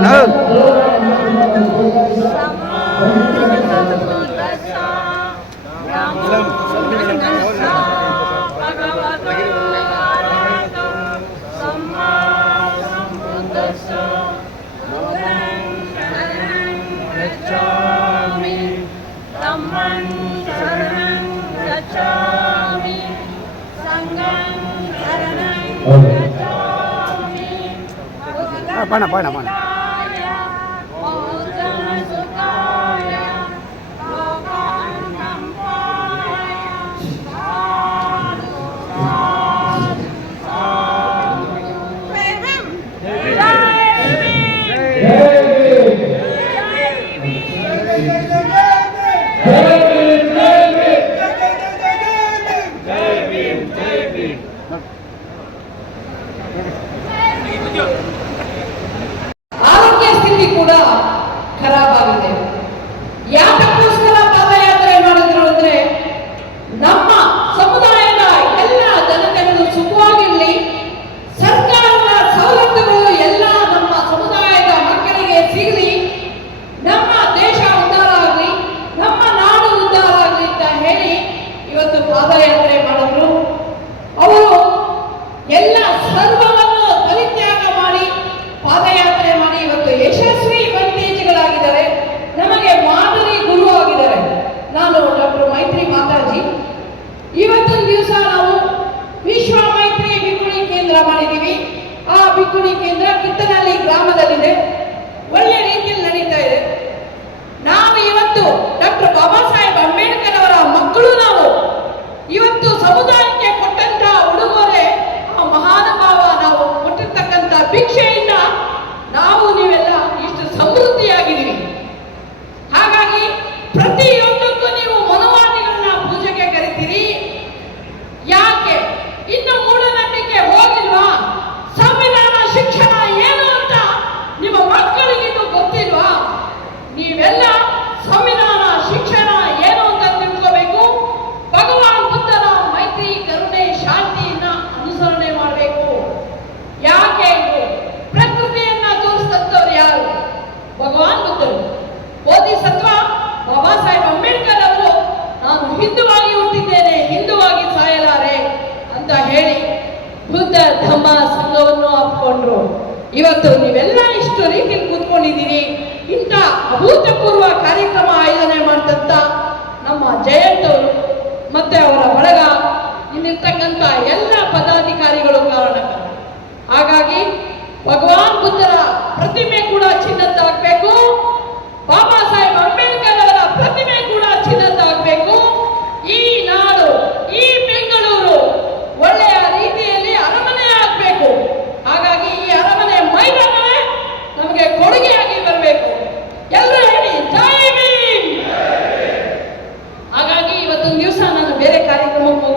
No. Ah, bueno, bueno, bueno. ಕೂಡ ಖರಾಬಾಗಿದೆ ಯಾವ ಕೇಂದ್ರ ಕಿತ್ತನಹಳ್ಳಿ ಗ್ರಾಮದಲ್ಲಿದೆ.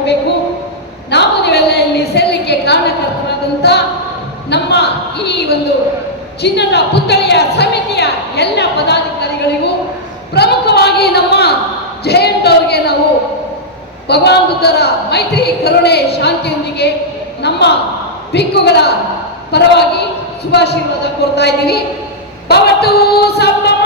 ಹೋಗಬೇಕು. ನಾವು ನೀವೆಲ್ಲ ಇಲ್ಲಿ ಸೇರಲಿಕ್ಕೆ ಕಾರಣಕರ್ತರಾದಂಥ ನಮ್ಮ ಈ ಒಂದು ಚಿನ್ನದ ಪುತ್ಥಳಿಯ ಸಮಿತಿಯ ಎಲ್ಲ ಪದಾಧಿಕಾರಿಗಳಿಗೂ ಪ್ರಮುಖವಾಗಿ ನಮ್ಮ ಜಯಂತ್ ಅವರಿಗೆ ನಾವು ಭಗವಾನ್ ಬುದ್ಧರ ಮೈತ್ರಿ ಕರುಣೆ ಶಾಂತಿಯೊಂದಿಗೆ ನಮ್ಮ ಬಿಕ್ಕುಗಳ ಪರವಾಗಿ ಶುಭಾಶೀರ್ವಾದ ಕೋರ್ತಾ ಇದ್ದೀವಿ ಭವತ್ತು ಸಂಭವ